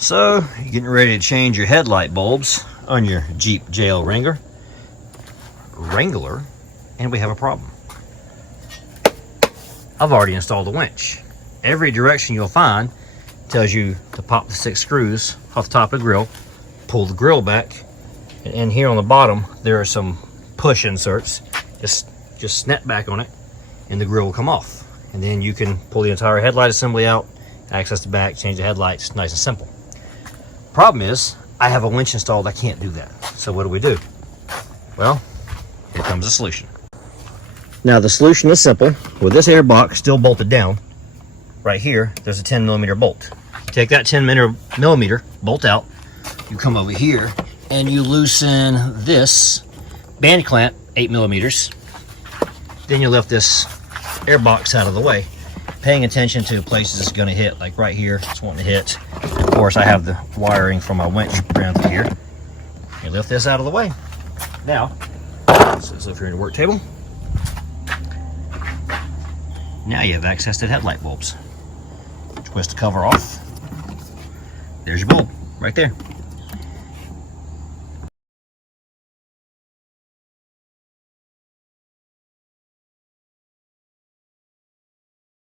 So, you're getting ready to change your headlight bulbs on your Jeep JL Wrangler, and we have a problem. I've already installed a winch. Every direction you'll find tells you to pop the 6 screws off the top of the grill, pull the grill back, and here on the bottom there are some push inserts. Just snap back on it and the grill will come off. And then you can pull the entire headlight assembly out, access the back, change the headlights, nice and simple. Problem is, I have a winch installed, I can't do that. So what do? Well, here comes the solution. Now the solution is simple. With this air box still bolted down, right here, there's a 10mm bolt. You take that 10mm bolt out, you come over here, and you loosen this band clamp, 8mm. Then you lift this air box out of the way, paying attention to places it's going to hit, like right here, it's wanting to hit. Of course, I have the wiring from my winch around through here. You lift this out of the way. Now, so if you're in your work table, now you have access to the headlight bulbs. Twist the cover off. There's your bulb right there.